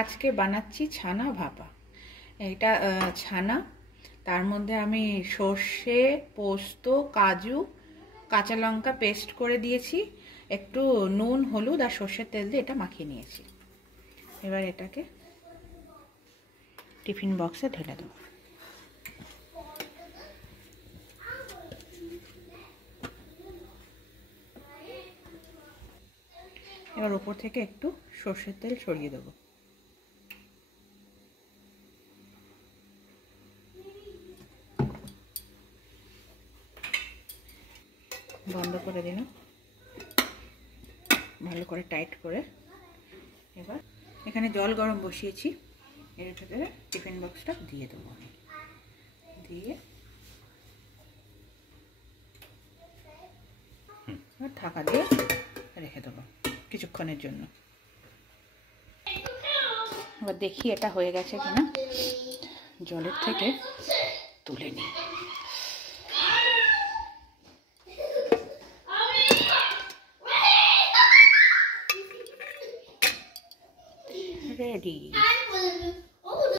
আজকে বানাচ্ছি ছানা ভাপা। এটা ছানা, তার মধ্যে আমি সর্ষে, পোস্ত, কাজু, কাঁচা লঙ্কা পেস্ট করে দিয়েছি, একটু নুন, হলুদ আর সর্ষের তেল দিয়ে এটা মাখিয়ে নিয়েছি। এবার এটাকে টিফিন বক্সে ঢেলে দেবো। এবার উপর থেকে একটু সর্ষের তেল ছড়িয়ে দেবো। বন্ধ করে দিলাম, ভালো করে টাইট করে। এবার এখানে জল গরম বসিয়েছি, এর ভেতরে টিফিন বক্সটা দিয়ে দেবো। দিয়ে ঢাকা দিয়ে রেখে দেবো কিছুক্ষণের জন্য। এবার দেখি এটা হয়ে গেছে কিনা, জলের থেকে তুলে নিই। রেডি।